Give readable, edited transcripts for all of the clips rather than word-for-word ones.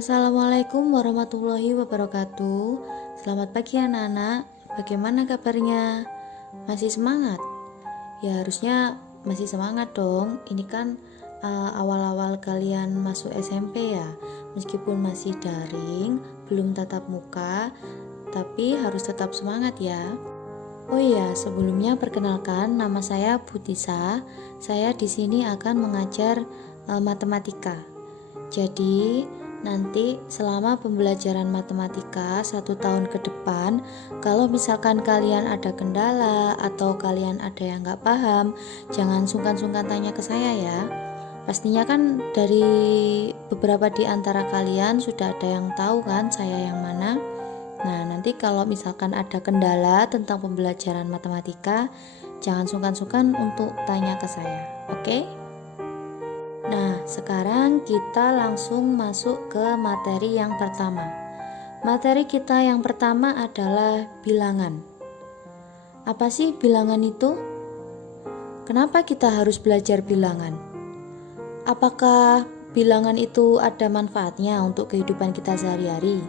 Assalamualaikum warahmatullahi wabarakatuh. Selamat pagi anak-anak. Bagaimana kabarnya? Masih semangat? Ya harusnya masih semangat dong. Ini kan awal-awal kalian masuk SMP ya. Meskipun masih daring, belum tatap muka, tapi harus tetap semangat ya. Oh iya, sebelumnya perkenalkan nama saya Putisa. Saya di sini akan mengajar matematika. Jadi nanti selama pembelajaran matematika 1 tahun ke depan, kalau misalkan kalian ada kendala atau kalian ada yang nggak paham, jangan sungkan-sungkan tanya ke saya ya. Pastinya kan dari beberapa di antara kalian sudah ada yang tahu kan saya yang mana. Nah, nanti kalau misalkan ada kendala tentang pembelajaran matematika, jangan sungkan-sungkan untuk tanya ke saya, oke? Nah, sekarang kita langsung masuk ke materi yang pertama. Materi kita yang pertama adalah bilangan. Apa sih bilangan itu? Kenapa kita harus belajar bilangan? Apakah bilangan itu ada manfaatnya untuk kehidupan kita sehari-hari?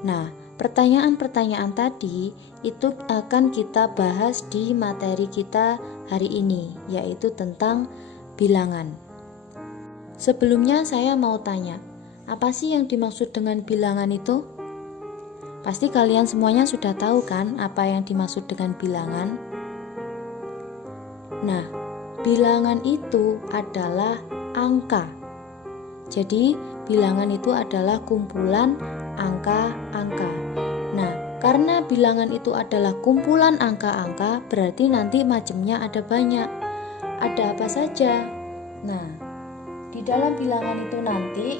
Nah, pertanyaan-pertanyaan tadi itu akan kita bahas di materi kita hari ini, yaitu tentang bilangan. Sebelumnya saya mau tanya, apa sih yang dimaksud dengan bilangan itu? Pasti kalian semuanya sudah tahu kan apa yang dimaksud dengan bilangan? Nah, bilangan itu adalah angka. Jadi, bilangan itu adalah kumpulan angka-angka. Nah, karena bilangan itu adalah kumpulan angka-angka, berarti nanti macamnya ada banyak. Ada apa saja? Nah, di dalam bilangan itu nanti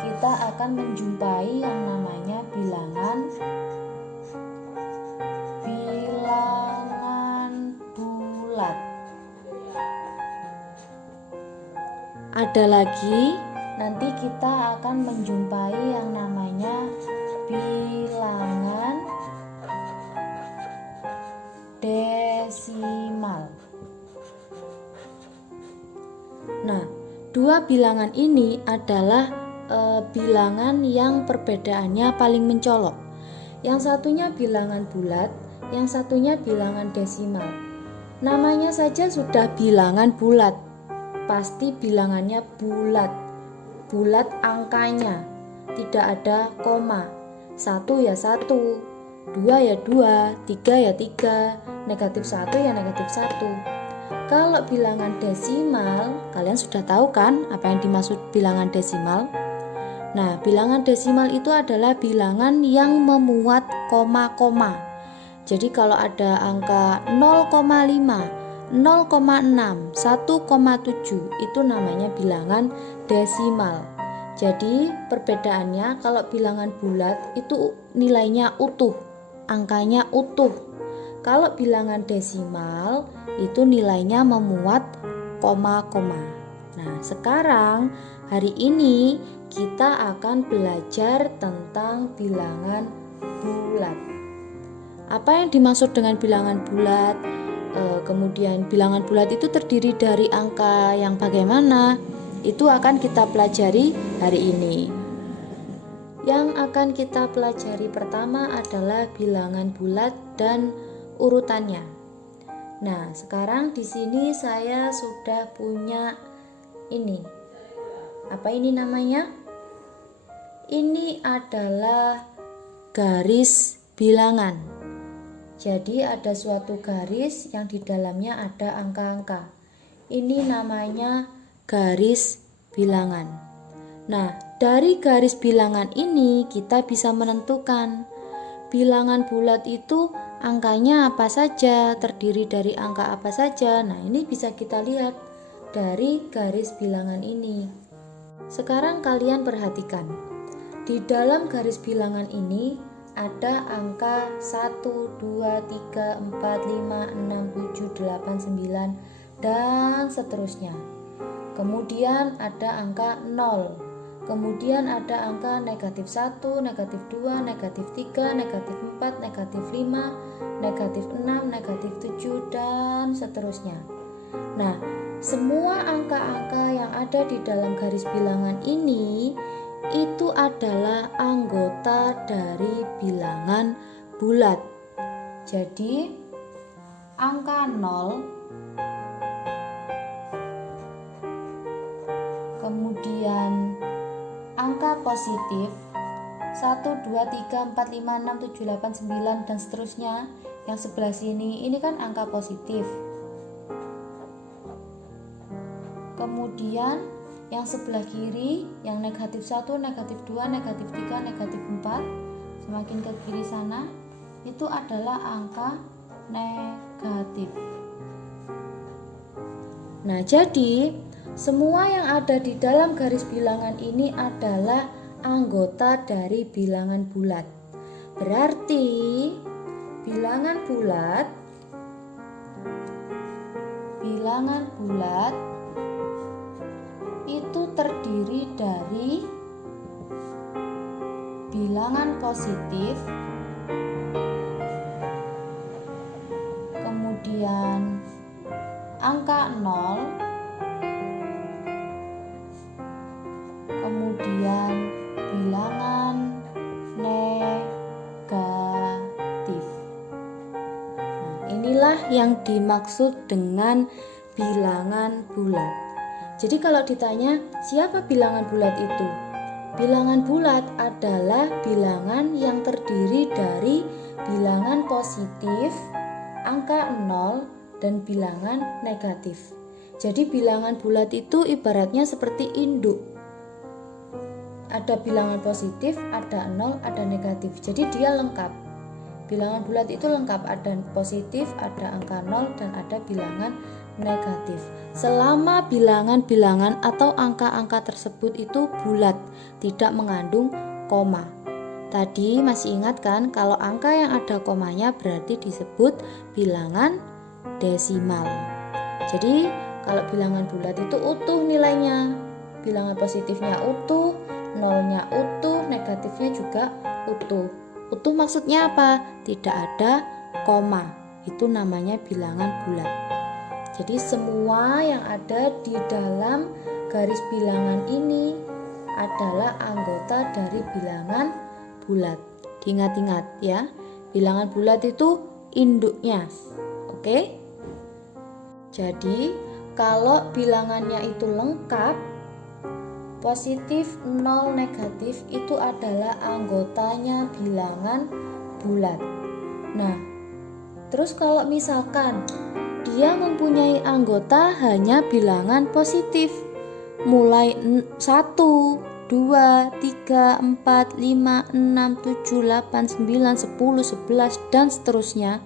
kita akan menjumpai yang namanya bilangan bulat. Ada lagi, nanti kita akan menjumpai yang namanya bilangan desimal. Nah, dua bilangan ini adalah bilangan yang perbedaannya paling mencolok. Yang satunya bilangan bulat, yang satunya bilangan desimal. Namanya saja sudah bilangan bulat, pasti bilangannya bulat. Bulat angkanya, tidak ada koma. 1 ya 1, 2 ya 2, 3 ya 3, negatif 1 ya negatif 1. Kalau bilangan desimal, kalian sudah tahu kan apa yang dimaksud bilangan desimal? Nah, bilangan desimal itu adalah bilangan yang memuat koma-koma. Jadi kalau ada angka 0,5, 0,6, 1,7 itu namanya bilangan desimal. Jadi perbedaannya kalau bilangan bulat itu nilainya utuh, angkanya utuh. Kalau bilangan desimal itu nilainya memuat koma-koma. Nah, sekarang hari ini kita akan belajar tentang bilangan bulat. Apa yang dimaksud dengan bilangan bulat? Kemudian bilangan bulat itu terdiri dari angka yang bagaimana? Itu akan kita pelajari hari ini. Yang akan kita pelajari pertama adalah bilangan bulat dan urutannya. Nah, sekarang di sini saya sudah punya ini. Apa ini namanya? Ini adalah garis bilangan. Jadi ada suatu garis yang di dalamnya ada angka-angka. Ini namanya garis bilangan. Nah, dari garis bilangan ini kita bisa menentukan bilangan bulat itu angkanya apa saja, terdiri dari angka apa saja. Nah, ini bisa kita lihat dari garis bilangan ini. Sekarang kalian perhatikan, di dalam garis bilangan ini ada angka 1, 2, 3, 4, 5, 6, 7, 8, 9 dan seterusnya. Kemudian ada angka 0. Kemudian ada angka negatif 1, negatif 2, negatif 3, negatif 4, negatif 5, negatif 6, negatif 7 dan seterusnya. Nah, semua angka-angka yang ada di dalam garis bilangan ini itu adalah anggota dari bilangan bulat. Jadi angka 0, kemudian angka positif 1, 2, 3, 4, 5, 6, 7, 8, 9 dan seterusnya. Yang sebelah sini ini kan angka positif. Kemudian yang sebelah kiri yang negatif 1, negatif 2, negatif 3, negatif 4, semakin ke kiri sana itu adalah angka negatif. Nah, jadi semua yang ada di dalam garis bilangan ini adalah anggota dari bilangan bulat. Berarti bilangan bulat itu terdiri dari bilangan positif, kemudian angka 0, kemudian bilangan negatif. Nah, inilah yang dimaksud dengan bilangan bulat. Jadi kalau ditanya siapa bilangan bulat itu? Bilangan bulat adalah bilangan yang terdiri dari bilangan positif, angka 0, dan bilangan negatif. Jadi bilangan bulat itu ibaratnya seperti induk. Ada bilangan positif, ada 0, ada negatif. Jadi dia lengkap. Bilangan bulat itu lengkap, ada positif, ada angka 0, dan ada bilangan negatif. Selama bilangan-bilangan atau angka-angka tersebut itu bulat, tidak mengandung koma. Tadi masih ingat kan, kalau angka yang ada komanya berarti disebut bilangan desimal. Jadi kalau bilangan bulat itu utuh nilainya, bilangan positifnya utuh, nolnya utuh, negatifnya juga utuh. Utuh maksudnya apa? Tidak ada koma. Itu namanya bilangan bulat. Jadi semua yang ada di dalam garis bilangan ini adalah anggota dari bilangan bulat. Diingat-ingat ya, bilangan bulat itu induknya. Oke? Jadi kalau bilangannya itu lengkap, positif, 0, negatif itu adalah anggotanya bilangan bulat. Nah, terus kalau misalkan dia mempunyai anggota hanya bilangan positif, mulai 1, 2, 3, 4, 5, 6, 7, 8, 9, 10, 11 dan seterusnya,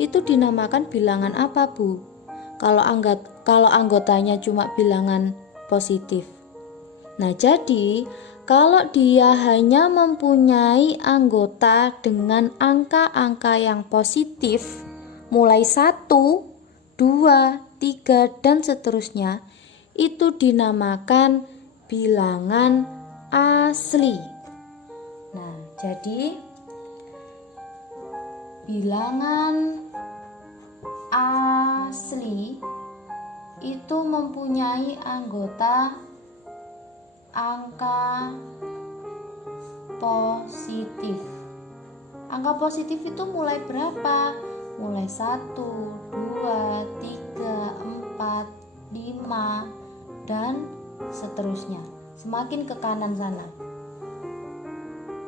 itu dinamakan bilangan apa, Bu? Kalau anggotanya cuma bilangan positif. Nah, jadi kalau dia hanya mempunyai anggota dengan angka-angka yang positif, mulai 1, 2, 3, dan seterusnya, itu dinamakan bilangan asli. Nah, jadi bilangan asli itu mempunyai anggota angka positif. Angka positif itu mulai berapa? Mulai 1, 2, 3, 4, 5 dan seterusnya, semakin ke kanan sana.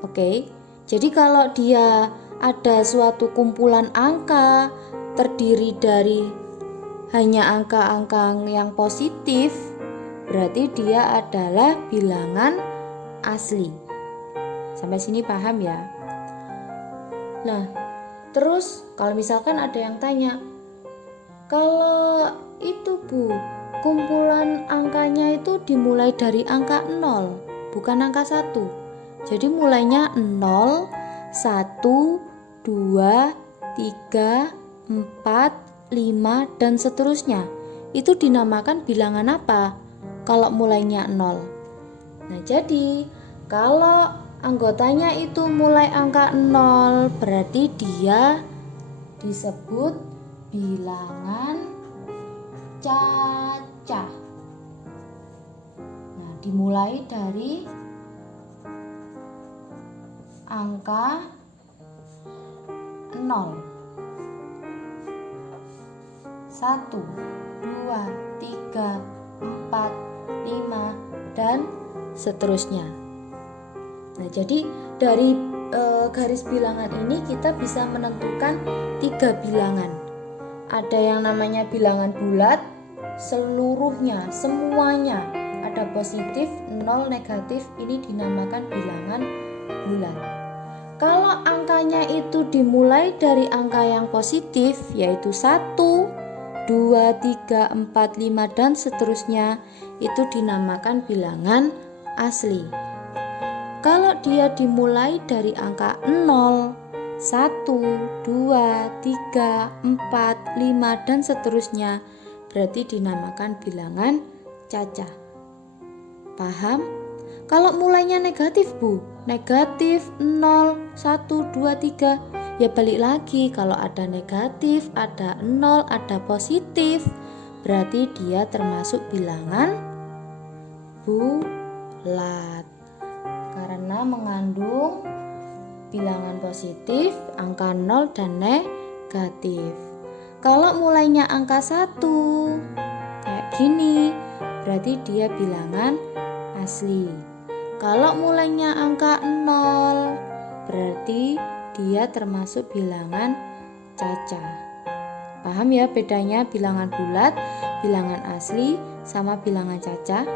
Oke, jadi kalau dia ada suatu kumpulan angka terdiri dari hanya angka-angka yang positif, berarti dia adalah bilangan asli. Sampai sini paham ya? Nah, terus kalau misalkan ada yang tanya, kalau itu Bu, kumpulan angkanya itu dimulai dari angka 0, bukan angka 1. Jadi mulainya 0, 1, 2, 3, 4, 5 dan seterusnya. Itu dinamakan bilangan apa? Kalau mulainya 0. Nah, jadi kalau anggotanya itu mulai angka 0, berarti dia disebut bilangan cacah. Nah, dimulai dari angka 0. 1, 2, 3, 4, 5 dan seterusnya. Nah, jadi dari garis bilangan ini kita bisa menentukan 3 bilangan. Ada yang namanya bilangan bulat, seluruhnya, semuanya ada positif, 0 negatif, ini dinamakan bilangan bulat. Kalau angkanya itu dimulai dari angka yang positif, yaitu 1, 2, 3, 4, 5 dan seterusnya, itu dinamakan bilangan asli. Kalau dia dimulai dari angka 0, 1, 2, 3, 4, 5 dan seterusnya, berarti dinamakan bilangan cacah. Paham? Kalau mulainya negatif, Bu, negatif 0, 1, 2, 3, ya balik lagi, kalau ada negatif, ada 0, ada positif, berarti dia termasuk bilangan bulat karena mengandung bilangan positif, angka 0 dan negatif. Kalau mulainya angka 1 kayak gini, berarti dia bilangan asli. Kalau mulainya angka 0, berarti dia termasuk bilangan cacah. Paham ya bedanya bilangan bulat, bilangan asli sama bilangan cacah?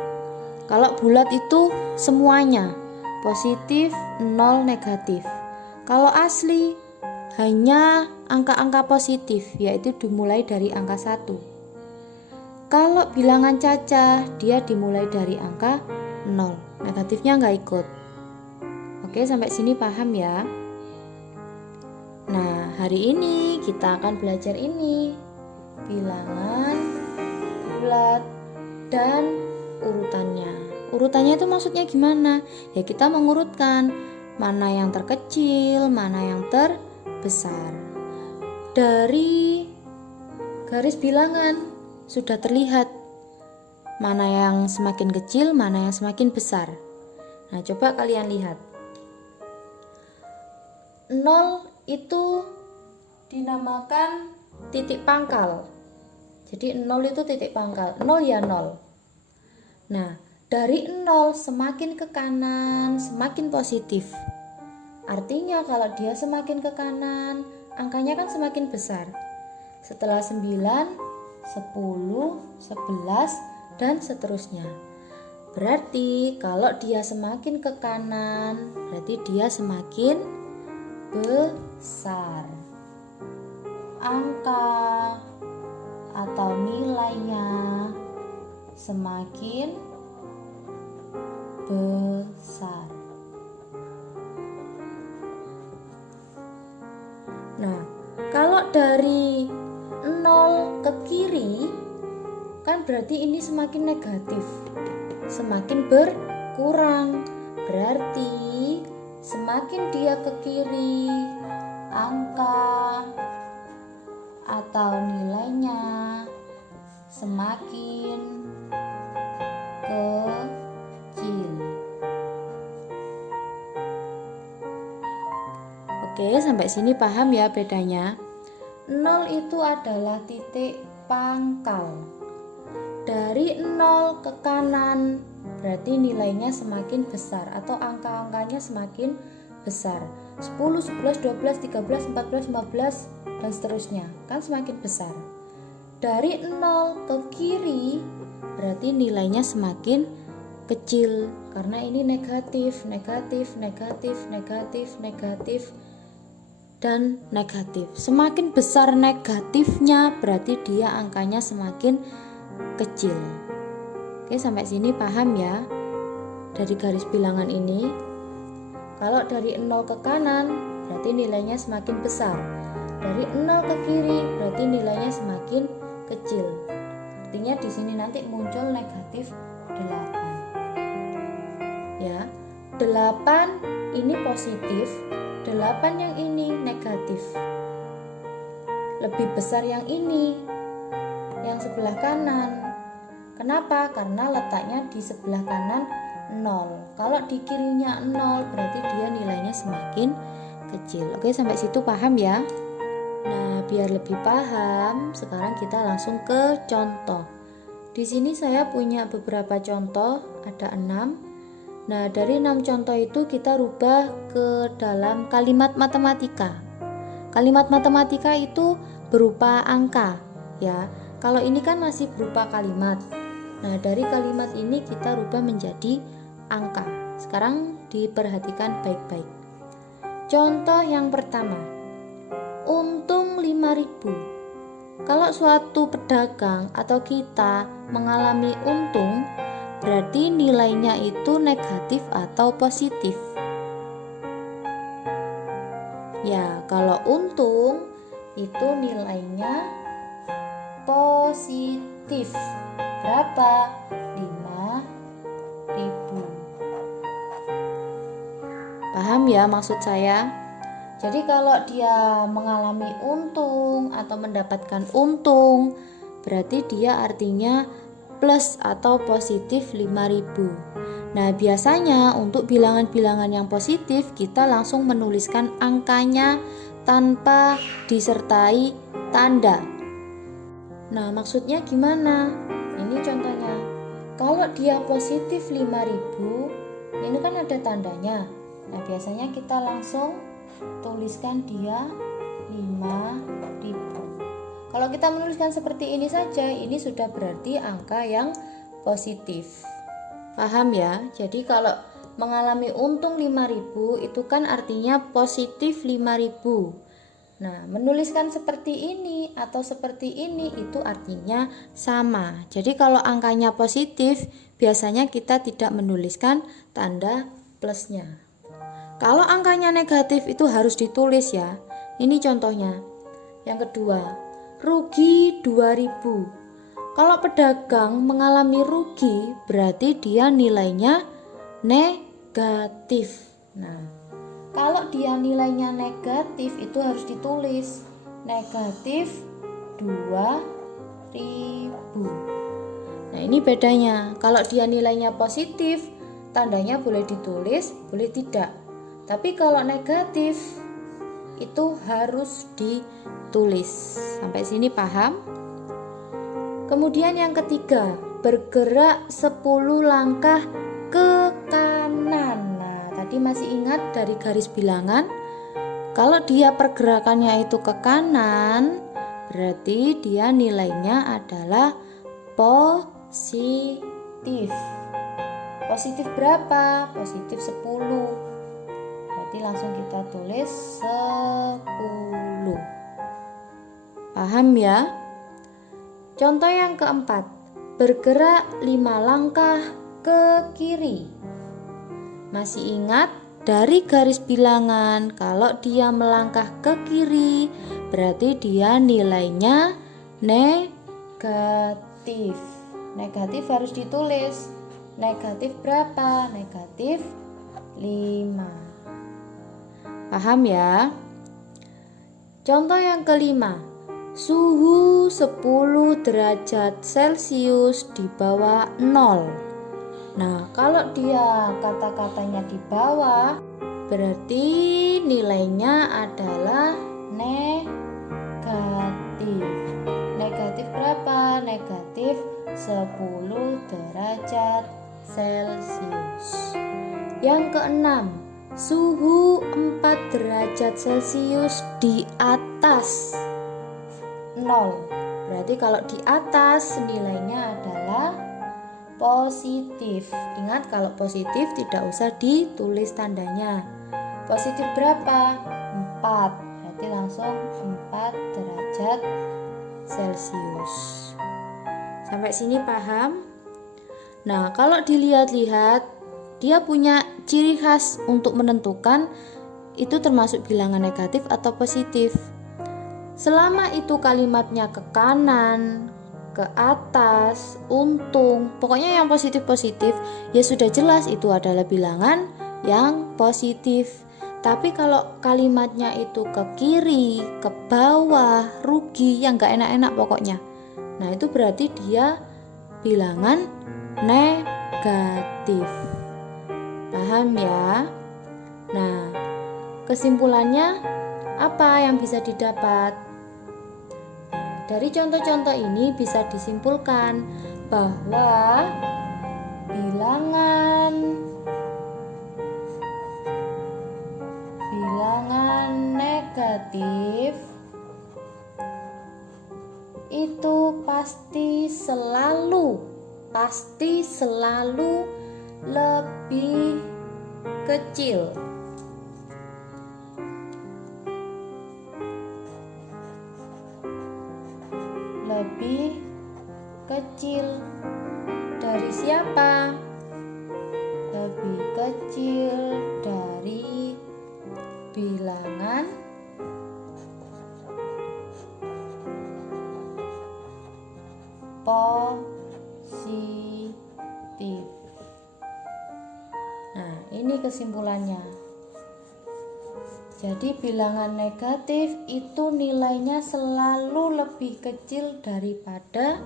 Kalau bulat itu semuanya positif, 0 negatif. Kalau asli hanya angka-angka positif, yaitu dimulai dari angka 1. Kalau bilangan cacah, dia dimulai dari angka 0, negatifnya nggak ikut. Oke, sampai sini paham ya? Nah, hari ini kita akan belajar ini, bilangan bulat dan urutannya. Urutannya itu maksudnya gimana? Ya kita mengurutkan mana yang terkecil, mana yang terbesar. Dari garis bilangan sudah terlihat mana yang semakin kecil, mana yang semakin besar. Nah, coba kalian lihat. 0 itu dinamakan titik pangkal. Jadi 0 itu titik pangkal. 0 ya 0. Nah, dari 0 semakin ke kanan semakin positif. Artinya kalau dia semakin ke kanan, angkanya kan semakin besar. Setelah 9, 10, 11 dan seterusnya. Berarti kalau dia semakin ke kanan, berarti dia semakin besar. Angka atau nilainya semakin besar. Nah, kalau dari 0 ke kiri kan berarti ini semakin negatif, semakin berkurang. Berarti semakin dia ke kiri, angka atau nilainya semakin kecil. Oke, sampai sini paham ya bedanya? 0 itu adalah titik pangkal. Dari 0 ke kanan berarti nilainya semakin besar atau angka-angkanya semakin besar. 10, 11, 12, 13, 14, 15 dan seterusnya kan semakin besar. Dari 0 ke kiri berarti nilainya semakin kecil karena ini negatif, negatif, negatif, negatif, negatif dan negatif. Semakin besar negatifnya berarti dia angkanya semakin kecil. Oke, sampai sini paham ya dari garis bilangan ini? Kalau dari 0 ke kanan berarti nilainya semakin besar. Dari 0 ke kiri berarti nilainya semakin kecil. Artinya di sini nanti muncul negatif 8. Ya, 8 ini positif, 8 yang ini negatif. Lebih besar yang ini, yang sebelah kanan. Kenapa? Karena letaknya di sebelah kanan 0. Kalau di kirinya 0 berarti dia nilainya semakin kecil. Oke, sampai situ paham ya? Nah, biar lebih paham, sekarang kita langsung ke contoh. Di sini saya punya beberapa contoh, ada 6. Nah, dari 6 contoh itu kita rubah ke dalam kalimat matematika. Kalimat matematika itu berupa angka, ya. Kalau ini kan masih berupa kalimat. Nah, dari kalimat ini kita rubah menjadi angka. Sekarang diperhatikan baik-baik. Contoh yang pertama, untung 5.000. Kalau suatu pedagang atau kita mengalami untung, berarti nilainya itu negatif atau positif. Ya, kalau untung itu nilainya positif. Berapa? 5.000. Paham ya maksud saya? Jadi kalau dia mengalami untung atau mendapatkan untung, berarti dia artinya plus atau positif 5.000. Nah, biasanya untuk bilangan-bilangan yang positif kita langsung menuliskan angkanya tanpa disertai tanda. Nah, maksudnya gimana? Ini contohnya. Kalau dia positif 5.000, ini kan ada tandanya. Nah, biasanya kita langsung tuliskan dia 5.000. Kalau kita menuliskan seperti ini saja, ini sudah berarti angka yang positif. Paham ya? Jadi kalau mengalami untung 5.000 itu kan artinya positif 5.000. Nah, menuliskan seperti ini atau seperti ini itu artinya sama. Jadi kalau angkanya positif, biasanya kita tidak menuliskan tanda plusnya. Kalau angkanya negatif itu harus ditulis ya. Ini contohnya. Yang kedua, rugi 2.000. Kalau pedagang mengalami rugi, berarti dia nilainya negatif. Nah, kalau dia nilainya negatif itu harus ditulis negatif 2.000. Nah, ini bedanya. Kalau dia nilainya positif, tandanya boleh ditulis, boleh tidak. Tapi kalau negatif itu harus ditulis. Sampai sini paham? Kemudian yang ketiga, bergerak 10 langkah ke kanan. Nah, tadi masih ingat dari garis bilangan? Kalau dia pergerakannya itu ke kanan, berarti dia nilainya adalah positif. Positif berapa? Positif 10. Berarti langsung kita tulis 10. Paham ya? Contoh yang keempat, bergerak 5 langkah ke kiri. Masih ingat dari garis bilangan, kalau dia melangkah ke kiri, berarti dia nilainya negatif. Negatif harus ditulis. Negatif berapa? Negatif 5. Paham ya? Contoh yang kelima, suhu 10 derajat Celcius di bawah 0. Nah, kalau dia kata-katanya di bawah, berarti nilainya adalah negatif. Negatif berapa? Negatif 10 derajat Celcius. Yang keenam, suhu 4 derajat Celcius di atas 0. Berarti kalau di atas nilainya adalah positif. Ingat, kalau positif tidak usah ditulis tandanya. Positif berapa? 4. Berarti langsung 4 derajat Celcius. Sampai sini paham? Nah, kalau dilihat-lihat, dia punya ciri khas untuk menentukan itu termasuk bilangan negatif atau positif. Selama itu kalimatnya ke kanan, ke atas, untung, pokoknya yang positif-positif, ya sudah jelas itu adalah bilangan yang positif. Tapi kalau kalimatnya itu ke kiri, ke bawah, rugi, yang gak enak-enak pokoknya, nah itu berarti dia bilangan negatif. Paham ya? Nah, kesimpulannya apa yang bisa didapat? Dari contoh-contoh ini bisa disimpulkan bahwa bilangan negatif itu pasti selalu lebih kecil dari siapa? Lebih kecil dari bilangan positif. Nah, ini kesimpulannya. Jadi bilangan negatif itu nilainya selalu lebih kecil daripada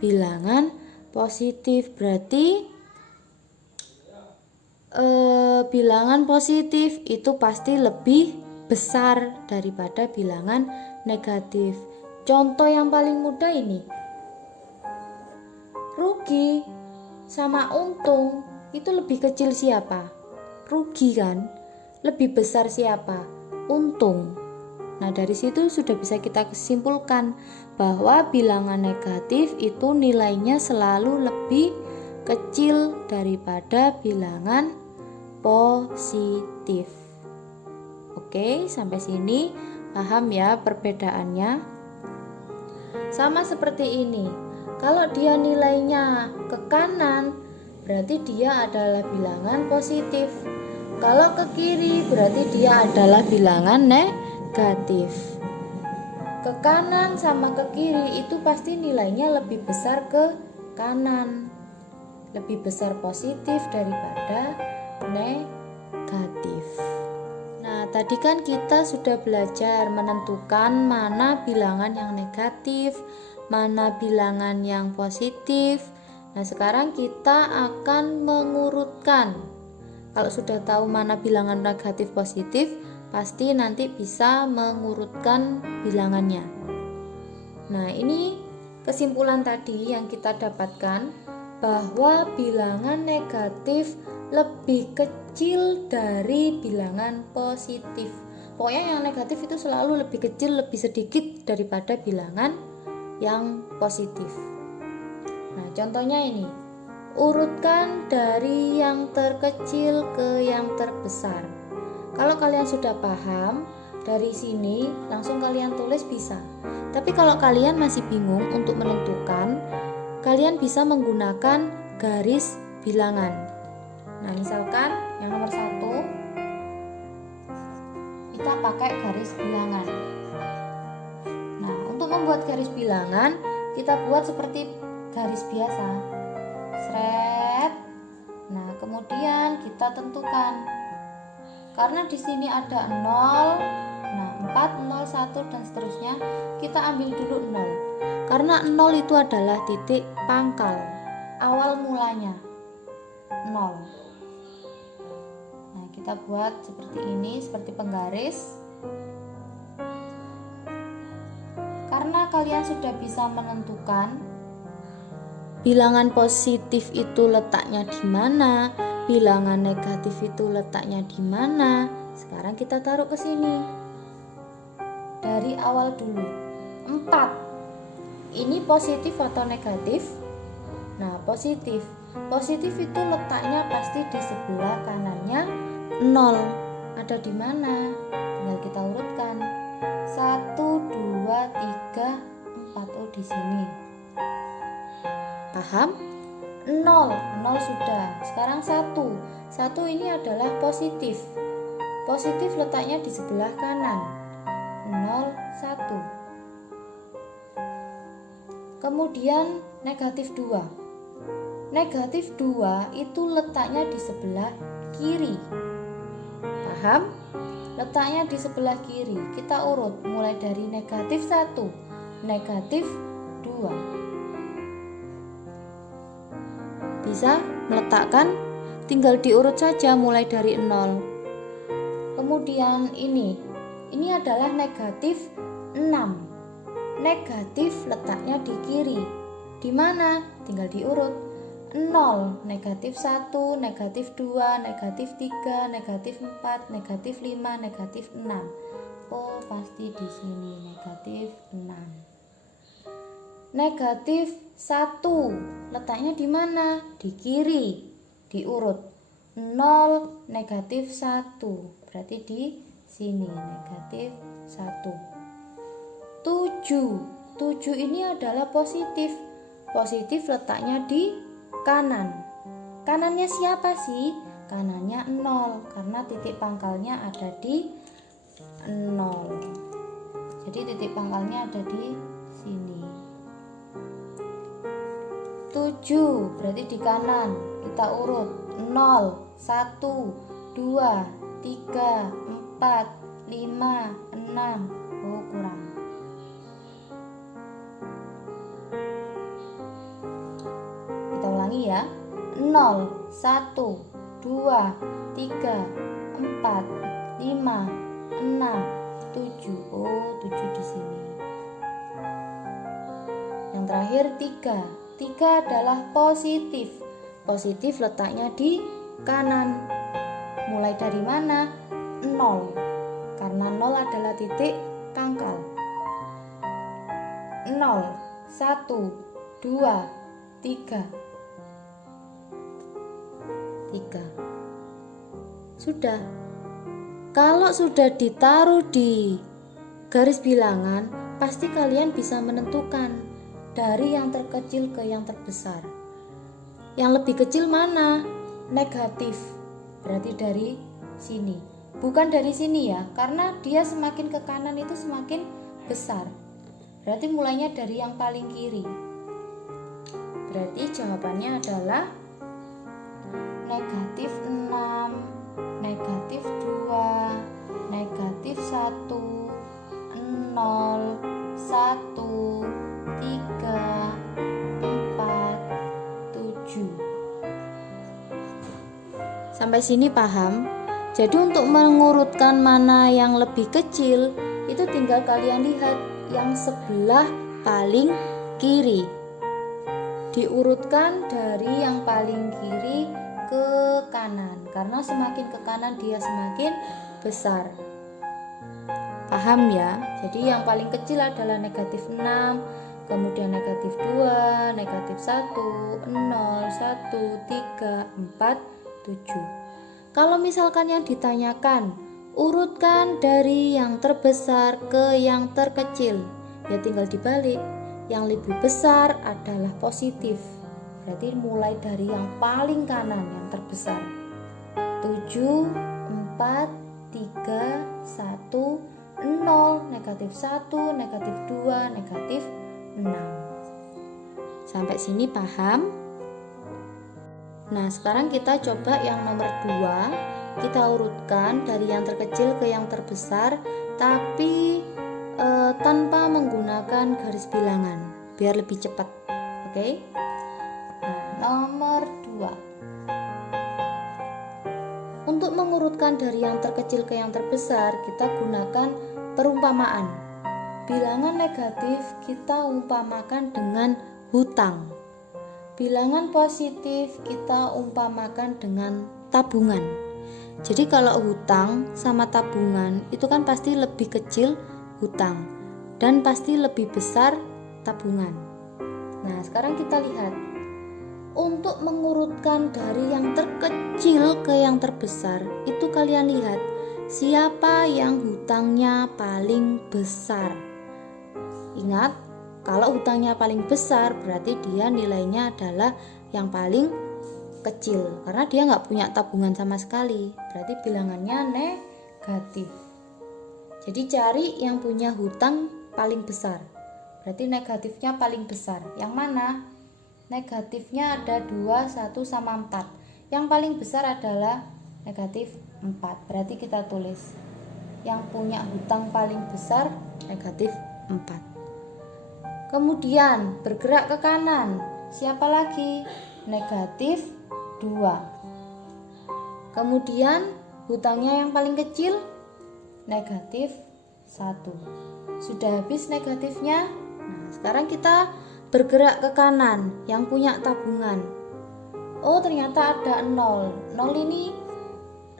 bilangan positif. Berarti bilangan positif itu pasti lebih besar daripada bilangan negatif. Contoh yang paling mudah ini, rugi sama untung itu lebih kecil siapa? Rugi kan? Lebih besar siapa? Untung. Nah, dari situ sudah bisa kita simpulkan bahwa bilangan negatif itu nilainya selalu lebih kecil daripada bilangan positif. Oke, sampai sini paham ya perbedaannya? Sama seperti ini. Kalau dia nilainya ke kanan, berarti dia adalah bilangan positif. Kalau ke kiri, berarti dia adalah bilangan negatif. Ke kanan sama ke kiri itu pasti nilainya lebih besar ke kanan. Lebih besar positif daripada negatif. Nah, tadi kan kita sudah belajar menentukan mana bilangan yang negatif, mana bilangan yang positif. Nah, sekarang kita akan mengurutkan. Kalau sudah tahu mana bilangan negatif positif, pasti nanti bisa mengurutkan bilangannya. Nah, ini kesimpulan tadi yang kita dapatkan bahwa bilangan negatif lebih kecil dari bilangan positif. Pokoknya yang negatif itu selalu lebih kecil, lebih sedikit daripada bilangan yang positif. Nah, contohnya ini. Urutkan dari yang terkecil ke yang terbesar. Kalau kalian sudah paham, dari sini langsung kalian tulis bisa. Tapi kalau kalian masih bingung untuk menentukan, kalian bisa menggunakan garis bilangan. Nah, misalkan yang nomor 1 kita pakai garis bilangan. Nah, untuk membuat garis bilangan kita buat seperti garis biasa. Seret. Nah, kemudian kita tentukan. Karena di sini ada 0, nah 4, 0, 1 dan seterusnya, kita ambil dulu 0. Karena 0 itu adalah titik pangkal, awal mulanya 0. Nah, kita buat seperti ini, seperti penggaris. Karena kalian sudah bisa menentukan bilangan positif itu letaknya di mana, bilangan negatif itu letaknya di mana. Sekarang kita taruh ke sini. Dari awal dulu. 4. Ini positif atau negatif? Nah, positif. Positif itu letaknya pasti di sebelah kanannya 0. Ada di mana? Tinggal kita urutkan. 1, 2, 3, 4. Oh, di sini. Paham? 0 sudah. Sekarang 1. 1 ini adalah positif. Positif letaknya di sebelah kanan. 0, 1. Kemudian negatif 2. Negatif 2 itu letaknya di sebelah kiri. Paham? Letaknya di sebelah kiri. Kita urut mulai dari negatif 1, negatif 2. Bisa meletakkan tinggal diurut saja mulai dari 0. Kemudian ini adalah negatif 6. Negatif letaknya di kiri. Di mana? Tinggal diurut. 0, negatif 1, negatif 2, negatif 3, negatif 4, negatif 5, negatif 6. Oh, pasti di sini negatif 6. Negatif 1 letaknya di mana? Di kiri. Diurut. 0, negatif 1. Berarti di sini negatif 1. 7 ini adalah positif. Positif letaknya di kanan. Kanannya siapa sih? Kanannya 0 karena titik pangkalnya ada di 0. Jadi titik pangkalnya ada di sini. 7 berarti di kanan. Kita urut 0, 1, 2, 3, 4, 5, 6. Oh, kurang. Kita ulangi ya. 0, 1, 2, 3, 4, 5, 6, 7. Oh, 7 di sini. Yang terakhir 3. 3 adalah positif. Positif letaknya di kanan. Mulai dari mana? 0. Karena 0 adalah titik pangkal. 0, 1, 2, 3. 3. Sudah. Kalau sudah ditaruh di garis bilangan, pasti kalian bisa menentukan dari yang terkecil ke yang terbesar. Yang lebih kecil mana? Negatif. Berarti dari sini. Bukan dari sini ya, karena dia semakin ke kanan itu semakin besar. Berarti mulainya dari yang paling kiri. Berarti jawabannya adalah negatif 6, negatif 2, negatif 1, 0, 1, 3, 4, 7. Sampai sini paham? Jadi untuk mengurutkan mana yang lebih kecil, itu tinggal kalian lihat yang sebelah paling kiri. Diurutkan dari yang paling kiri ke kanan, karena semakin ke kanan dia semakin besar. Paham ya? Jadi yang paling kecil adalah negatif 6, kemudian negatif 2, negatif 1, 0, 1, 3, 4, 7. Kalau misalkan yang ditanyakan, urutkan dari yang terbesar ke yang terkecil, ya tinggal dibalik. Yang lebih besar adalah positif. Berarti mulai dari yang paling kanan yang terbesar. 7, 4, 3, 1, 0, negatif 1, negatif 2, negatif 6. Sampai sini paham? Nah, sekarang kita coba yang nomor 2. Kita urutkan dari yang terkecil ke yang terbesar, tapi tanpa menggunakan garis bilangan, biar lebih cepat. Oke? Nah, nomor 2. Untuk mengurutkan dari yang terkecil ke yang terbesar, kita gunakan perumpamaan. Bilangan negatif kita umpamakan dengan hutang. Bilangan positif kita umpamakan dengan tabungan. Jadi kalau hutang sama tabungan itu kan pasti lebih kecil hutang dan pasti lebih besar tabungan. Nah, sekarang kita lihat. Untuk mengurutkan dari yang terkecil ke yang terbesar, itu kalian lihat siapa yang hutangnya paling besar. Ingat, kalau hutangnya paling besar berarti dia nilainya adalah yang paling kecil, karena dia nggak punya tabungan sama sekali, berarti bilangannya negatif. Jadi cari yang punya hutang paling besar, berarti negatifnya paling besar. Yang mana? Negatifnya ada 2, 1 sama 4. Yang paling besar adalah negatif 4. Berarti kita tulis yang punya hutang paling besar negatif 4. Kemudian bergerak ke kanan. Siapa lagi? Negatif 2. Kemudian hutangnya yang paling kecil negatif 1. Sudah habis negatifnya. Nah, sekarang kita bergerak ke kanan yang punya tabungan. Oh, ternyata ada 0. 0 ini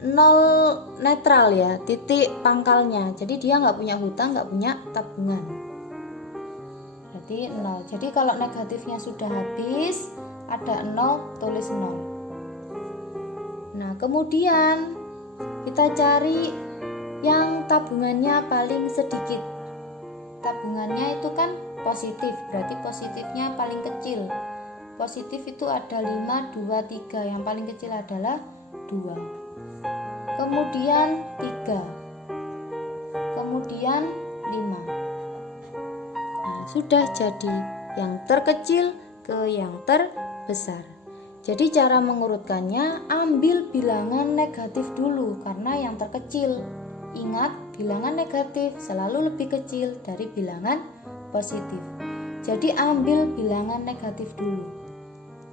0 netral ya, titik pangkalnya. Jadi dia nggak punya hutang, nggak punya tabungan. Berarti 0. Jadi kalau negatifnya sudah habis, ada 0, tulis 0. Nah, kemudian kita cari yang tabungannya paling sedikit. Tabungannya itu kan positif, berarti positifnya paling kecil. Positif itu ada 5, 2, 3. Yang paling kecil adalah 2. Kemudian 3. Kemudian 5. Nah, sudah jadi yang terkecil ke yang terbesar. Jadi cara mengurutkannya, ambil bilangan negatif dulu karena yang terkecil. Ingat, bilangan negatif selalu lebih kecil dari bilangan positif. Jadi ambil bilangan negatif dulu.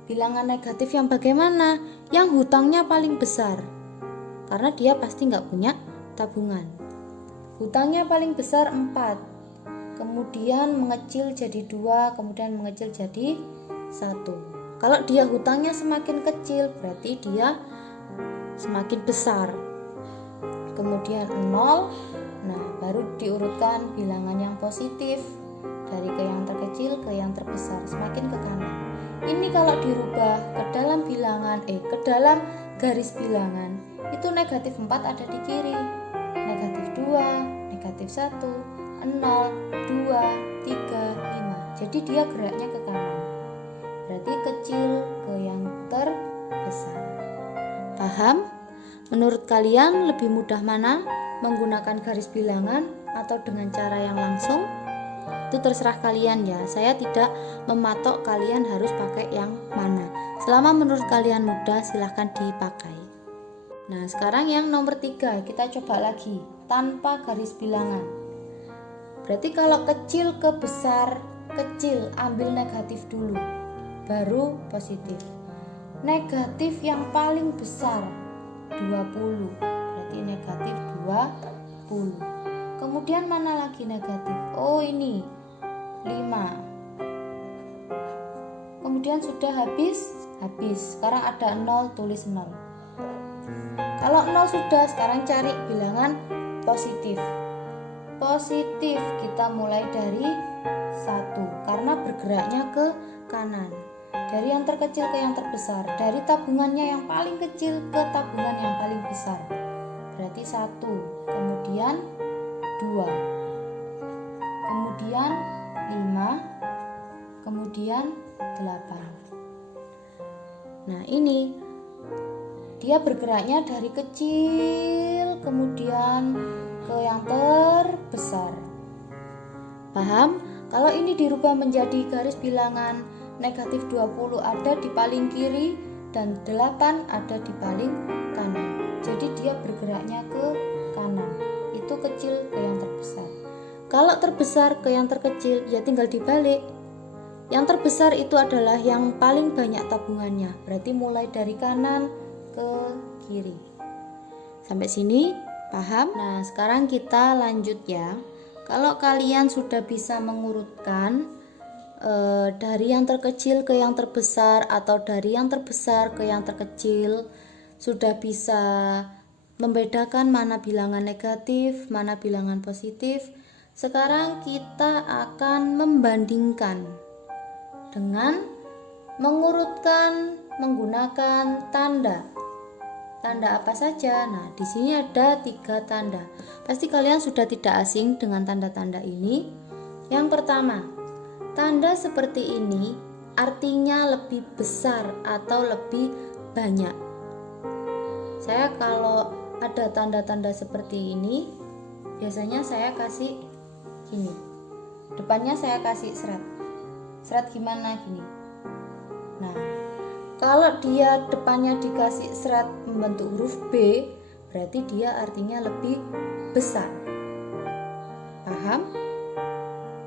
Bilangan negatif yang bagaimana? Yang hutangnya paling besar, karena dia pasti nggak punya tabungan. Hutangnya paling besar 4, kemudian mengecil jadi 2, kemudian mengecil jadi 1. Kalau dia hutangnya semakin kecil, berarti dia semakin besar. Kemudian 0. Nah, baru diurutkan bilangan yang positif dari ke yang terkecil ke yang terbesar, semakin ke kanan. Ini kalau dirubah ke dalam bilangan ke dalam garis bilangan, itu negatif 4 ada di kiri, negatif 2, negatif 1, 0, 2, 3, 5. Jadi dia geraknya ke kanan. Berarti kecil ke yang terbesar. Paham? Menurut kalian lebih mudah mana? Menggunakan garis bilangan atau dengan cara yang langsung? Itu terserah kalian ya. Saya tidak mematok kalian harus pakai yang mana. Selama menurut kalian mudah, silahkan dipakai. Nah, sekarang yang nomor 3, kita coba lagi tanpa garis bilangan. Berarti kalau kecil ke besar, kecil ambil negatif dulu, baru positif. Negatif yang paling besar 20, berarti negatif 20. Kemudian mana lagi negatif? Oh, ini 5. Kemudian sudah habis. Sekarang ada 0, tulis 0. Kalau 0 sudah, sekarang cari bilangan positif. Positif kita mulai dari 1 karena bergeraknya ke kanan. Dari yang terkecil ke yang terbesar, dari tabungannya yang paling kecil ke tabungan yang paling besar. Berarti 1, kemudian 2, kemudian 5, kemudian 8. Nah, ini dia bergeraknya dari kecil kemudian ke yang terbesar. Paham? Kalau ini dirubah menjadi garis bilangan, negatif 20 ada di paling kiri dan 8 ada di paling kanan. Jadi dia bergeraknya ke kanan. Itu kecil ke yang terbesar. Kalau terbesar ke yang terkecil, ya tinggal dibalik. Yang terbesar itu adalah yang paling banyak tabungannya. Berarti mulai dari kanan ke kiri. Sampai sini paham? Nah, sekarang kita lanjut ya. Kalau kalian sudah bisa mengurutkan dari yang terkecil ke yang terbesar atau dari yang terbesar ke yang terkecil, sudah bisa membedakan mana bilangan negatif, mana bilangan positif. Sekarang kita akan membandingkan dengan mengurutkan menggunakan tanda. Tanda apa saja? Nah, di sini ada 3 tanda. Pasti kalian sudah tidak asing dengan tanda-tanda ini. Yang pertama, tanda seperti ini artinya lebih besar atau lebih banyak. Saya kalau ada tanda-tanda seperti ini, biasanya saya kasih gini. Depannya saya kasih serat. Serat gimana gini? Nah, kalau dia depannya dikasih serat membentuk huruf B, berarti dia artinya lebih besar. Paham?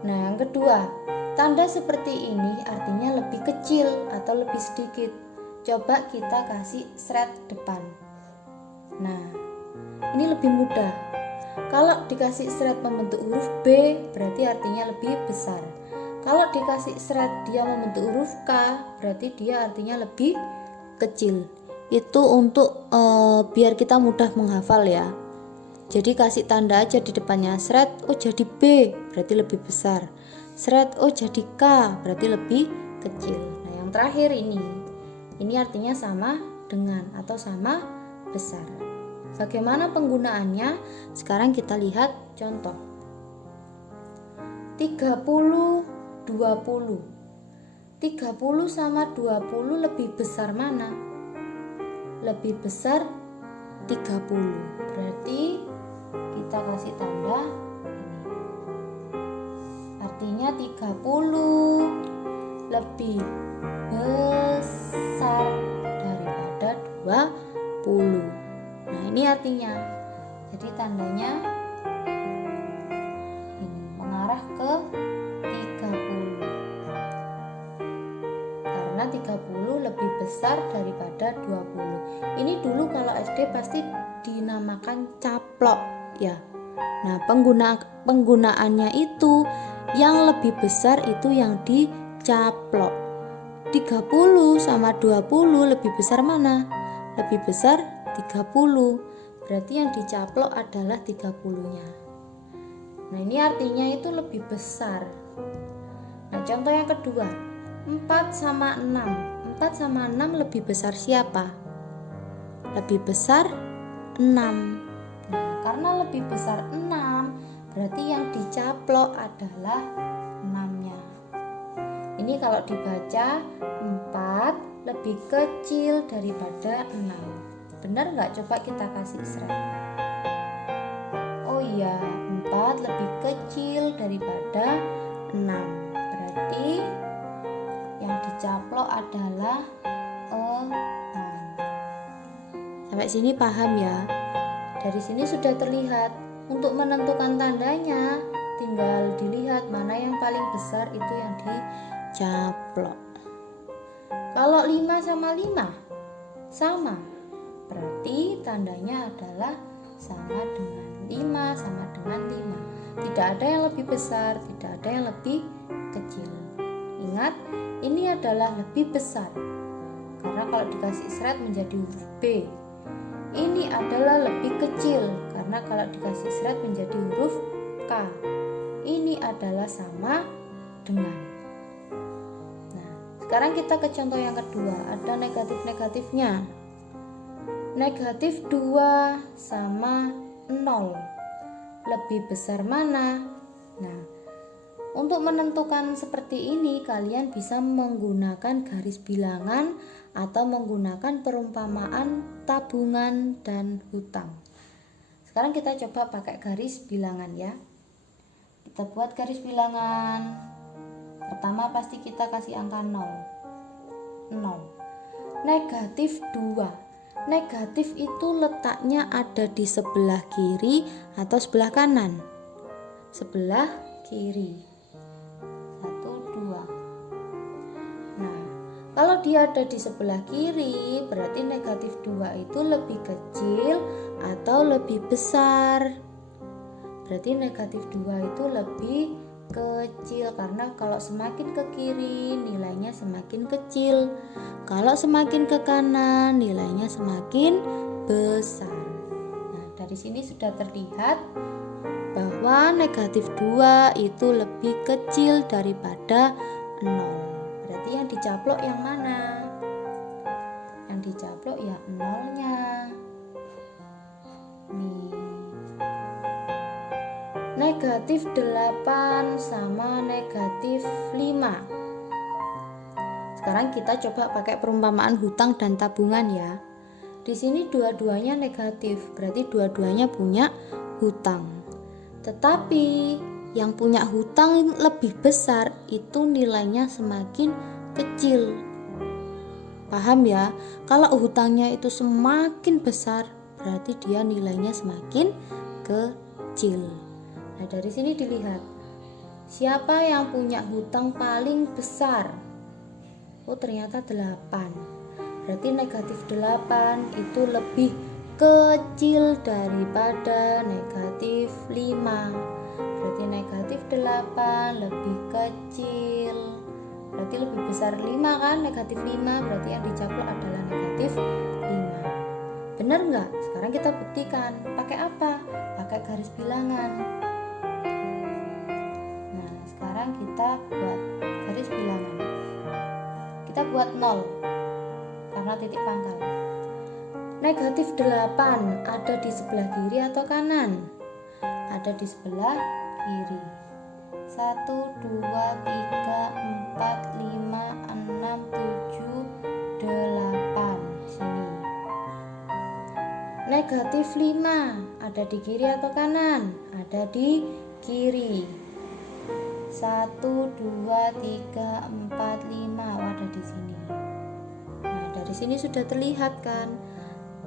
Nah, yang kedua, tanda seperti ini artinya lebih kecil atau lebih sedikit. Coba kita kasih serat depan. Nah, ini lebih mudah. Kalau dikasih seret membentuk huruf B, berarti artinya lebih besar. Kalau dikasih seret dia membentuk huruf K, berarti dia artinya lebih kecil. Itu untuk biar kita mudah menghafal ya. Jadi kasih tanda aja di depannya. Seret, oh jadi B, berarti lebih besar. Seret, oh jadi K, berarti lebih kecil. Nah, yang terakhir ini artinya sama dengan atau sama besar. Bagaimana penggunaannya? Sekarang kita lihat contoh. 30, 20. 30 sama 20 lebih besar mana? Lebih besar 30. Berarti kita kasih tanda ini. Artinya 30 lebih besar daripada 20. Nah, ini artinya. Jadi tandanya ini mengarah ke 30. Karena 30 lebih besar daripada 20. Ini dulu kalau SD pasti dinamakan caplok ya. Nah, penggunaannya itu yang lebih besar itu yang dicaplok. 30 sama 20 lebih besar mana? Lebih besar 30. Berarti yang dicaplok adalah 30-nya. Nah, ini artinya itu lebih besar. Nah, contoh yang kedua, 4 sama 6. 4 sama 6 lebih besar siapa? Lebih besar 6. Nah, karena lebih besar 6, berarti yang dicaplok adalah 6-nya. Ini kalau dibaca 4 lebih kecil daripada 6. Benar nggak? Coba kita kasih seret. Oh iya, 4 lebih kecil daripada 6. Berarti yang dicaplok adalah 6. Sampai sini paham ya? Dari sini sudah terlihat. Untuk menentukan tandanya, tinggal dilihat mana yang paling besar itu yang dicaplok. Kalau 5 sama 5 sama, berarti tandanya adalah sama dengan 5 sama dengan 5. Tidak ada yang lebih besar, tidak ada yang lebih kecil. Ingat, ini adalah lebih besar. Karena kalau dikasih seret menjadi huruf B. Ini adalah lebih kecil karena kalau dikasih seret menjadi huruf K. Ini adalah sama dengan. Nah, sekarang kita ke contoh yang kedua. Ada negatif-negatifnya. Negatif 2 sama 0. Lebih besar mana? Nah, untuk menentukan seperti ini kalian bisa menggunakan garis bilangan atau menggunakan perumpamaan tabungan dan hutang. Sekarang kita coba pakai garis bilangan ya. Kita buat garis bilangan. Pertama pasti kita kasih angka 0. Negatif 2. Negatif itu letaknya ada di sebelah kiri atau sebelah kanan? Sebelah kiri. Kalau dia ada di sebelah kiri, berarti negatif 2 itu lebih kecil atau lebih besar. Berarti negatif 2 itu lebih kecil, karena kalau semakin ke kiri nilainya semakin kecil. Kalau semakin ke kanan nilainya semakin besar. Nah, dari sini sudah terlihat bahwa negatif 2 itu lebih kecil daripada 0. Berarti yang dicaplok yang mana? Yang dicaplok ya 0-nya. Nih. Negatif 8 sama negatif 5. Sekarang kita coba pakai perumpamaan hutang dan tabungan ya. Di sini dua-duanya negatif, berarti dua-duanya punya hutang. Tetapi yang punya hutang lebih besar itu nilainya semakin kecil. Paham ya? Kalau hutangnya itu semakin besar, berarti dia nilainya semakin kecil. Nah, dari sini dilihat siapa yang punya hutang paling besar. Oh, ternyata 8. Berarti negatif 8 itu lebih kecil daripada negatif 5. Berarti negatif 8 lebih kecil. Berarti lebih besar 5 kan? Negatif 5 berarti yang dicaplok adalah negatif 5. Benar nggak? Sekarang kita buktikan. Pakai apa? Pakai garis bilangan. Nah, sekarang kita buat garis bilangan. Kita buat 0 karena titik pangkal. Negatif 8 ada di sebelah kiri atau kanan? Ada di sebelah kiri. 1, 2, 3, 4, 5, 6, 7, 8. Sini. Negatif 5 ada di kiri atau kanan? Ada di kiri. 1, 2, 3, 4, 5 ada di sini. Nah, dari sini sudah terlihat kan?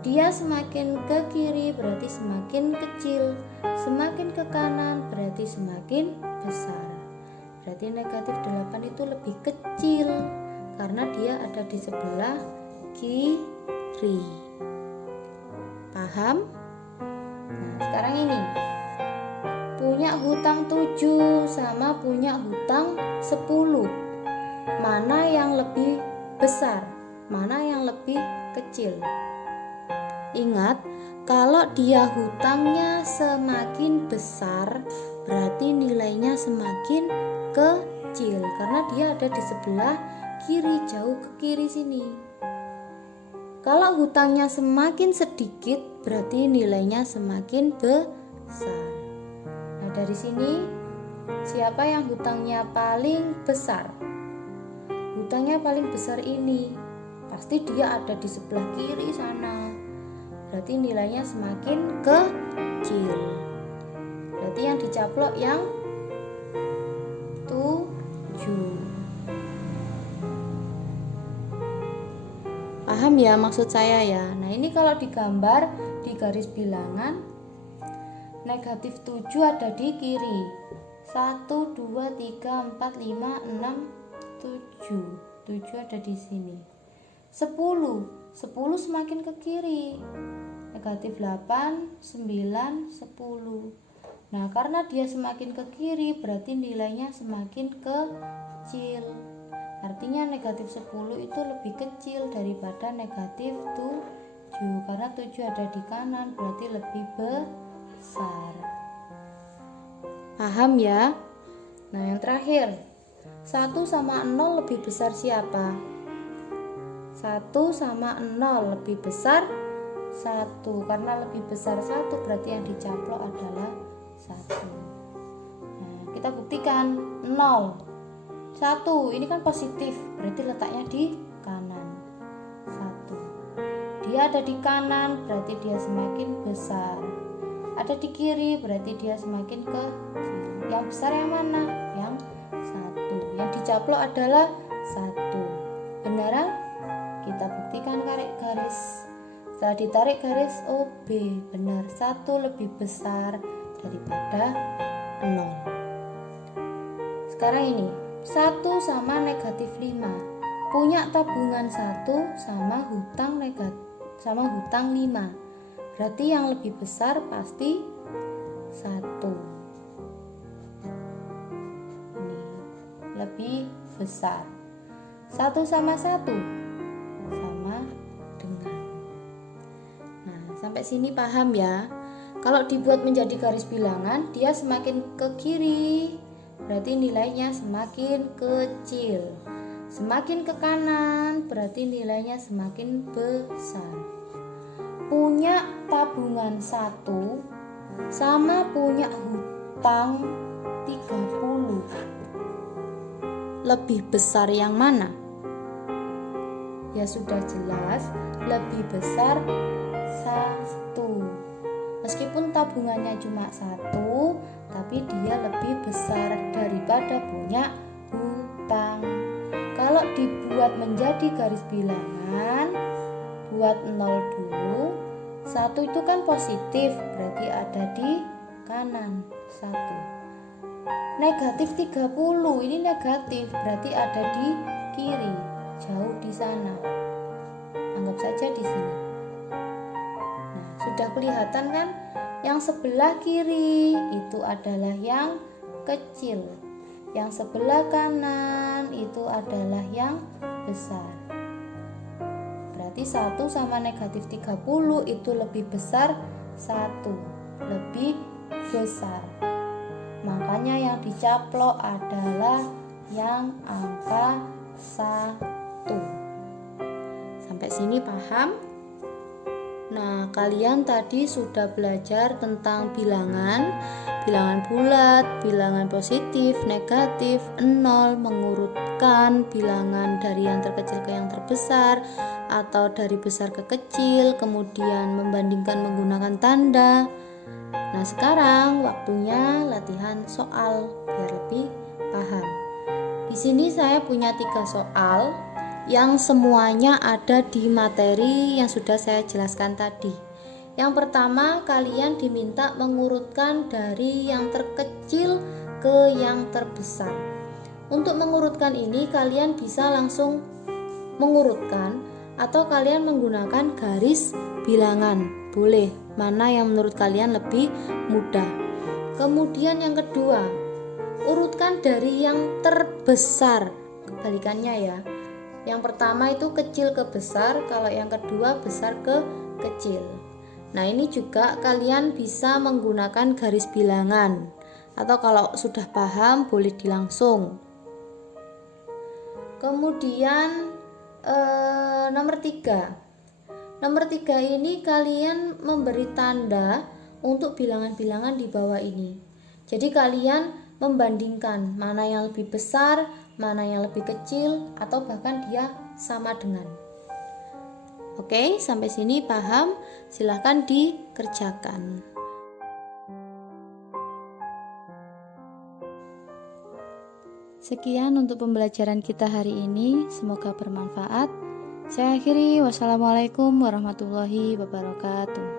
Dia semakin ke kiri berarti semakin kecil, semakin ke kanan berarti semakin besar. Berarti negatif 8 itu lebih kecil karena dia ada di sebelah kiri. Paham? Nah, sekarang ini punya hutang 7 sama punya hutang 10. Mana yang lebih besar? Mana yang lebih kecil? Ingat, kalau dia hutangnya semakin besar, berarti nilainya semakin kecil karena dia ada di sebelah kiri, jauh ke kiri sini. Kalau hutangnya semakin sedikit, berarti nilainya semakin besar. Nah, dari sini siapa yang hutangnya paling besar? Hutangnya paling besar ini. Pasti dia ada di sebelah kiri sana. Berarti nilainya semakin kecil. Berarti yang dicaplok yang 7. Paham ya maksud saya ya? Nah, ini kalau digambar di garis bilangan, negatif 7 ada di kiri. 1, 2, 3, 4, 5, 6, 7. 7 ada di sini. 10 semakin ke kiri. Negatif 8, 9, 10. Nah, karena dia semakin ke kiri berarti nilainya semakin kecil. Artinya negatif 10 itu lebih kecil daripada negatif 7. Karena 7 ada di kanan berarti lebih besar. Paham ya? Nah, yang terakhir, 1 sama 0 lebih besar siapa? 1 sama 0 lebih besar 1. Karena lebih besar 1 berarti yang dicaplok adalah 1. Nah, kita buktikan 0 1 ini kan positif berarti letaknya di kanan. 1 dia ada di kanan berarti dia semakin besar. Ada di kiri berarti dia semakin kecil. Yang besar yang mana? Yang 1. Yang dicaplok adalah 1. Beneran? Kita buktikan tarik garis. Setelah ditarik garis OB, benar 1 lebih besar daripada 0. Sekarang ini 1 sama negatif 5. Punya tabungan 1 sama hutang 5. Berarti yang lebih besar pasti 1. Ini lebih besar. 1 sama 1 sama dengan. Nah, sampai sini paham ya? Kalau dibuat menjadi garis bilangan, dia semakin ke kiri, berarti nilainya semakin kecil. Semakin ke kanan, berarti nilainya semakin besar. Punya tabungan 1 sama punya hutang 30. Lebih besar yang mana? Ya sudah jelas lebih besar 1. Meskipun tabungannya cuma 1, tapi dia lebih besar daripada punya hutang. Kalau dibuat menjadi garis bilangan, buat 0 dulu. 1 itu kan positif, berarti ada di kanan 1. Negatif 30, ini negatif, berarti ada di kiri, jauh di sana. Anggap saja di sini. Nah, Sudah kelihatan kan? Yang sebelah kiri itu adalah yang kecil, yang sebelah kanan itu adalah yang besar. Berarti 1 sama negatif 30 itu lebih besar 1, lebih besar. Makanya yang dicaplok adalah yang angka 1. Sampai sini paham? Nah, kalian tadi sudah belajar tentang bilangan bulat, bilangan positif, negatif, 0, mengurutkan bilangan dari yang terkecil ke yang terbesar atau dari besar ke kecil, kemudian membandingkan menggunakan tanda. Nah, sekarang waktunya latihan soal biar lebih paham. Di sini saya punya 3 soal yang semuanya ada di materi yang sudah saya jelaskan tadi. Yang pertama, kalian diminta mengurutkan dari yang terkecil ke yang terbesar. Untuk mengurutkan ini kalian bisa langsung mengurutkan atau kalian menggunakan garis bilangan. Boleh, mana yang menurut kalian lebih mudah. Kemudian yang kedua, urutkan dari yang terbesar. Kebalikannya ya. Yang pertama itu kecil ke besar, kalau yang kedua besar ke kecil. Nah, ini juga kalian bisa menggunakan garis bilangan. Atau kalau sudah paham boleh dilangsung. Kemudian nomor 3. Nomor 3 ini kalian memberi tanda untuk bilangan-bilangan di bawah ini. Jadi kalian membandingkan mana yang lebih besar, mana yang lebih kecil, atau bahkan dia sama dengan. Oke, sampai sini paham? Silahkan dikerjakan. Sekian untuk pembelajaran kita hari ini, semoga bermanfaat. Saya akhiri, wassalamualaikum warahmatullahi wabarakatuh.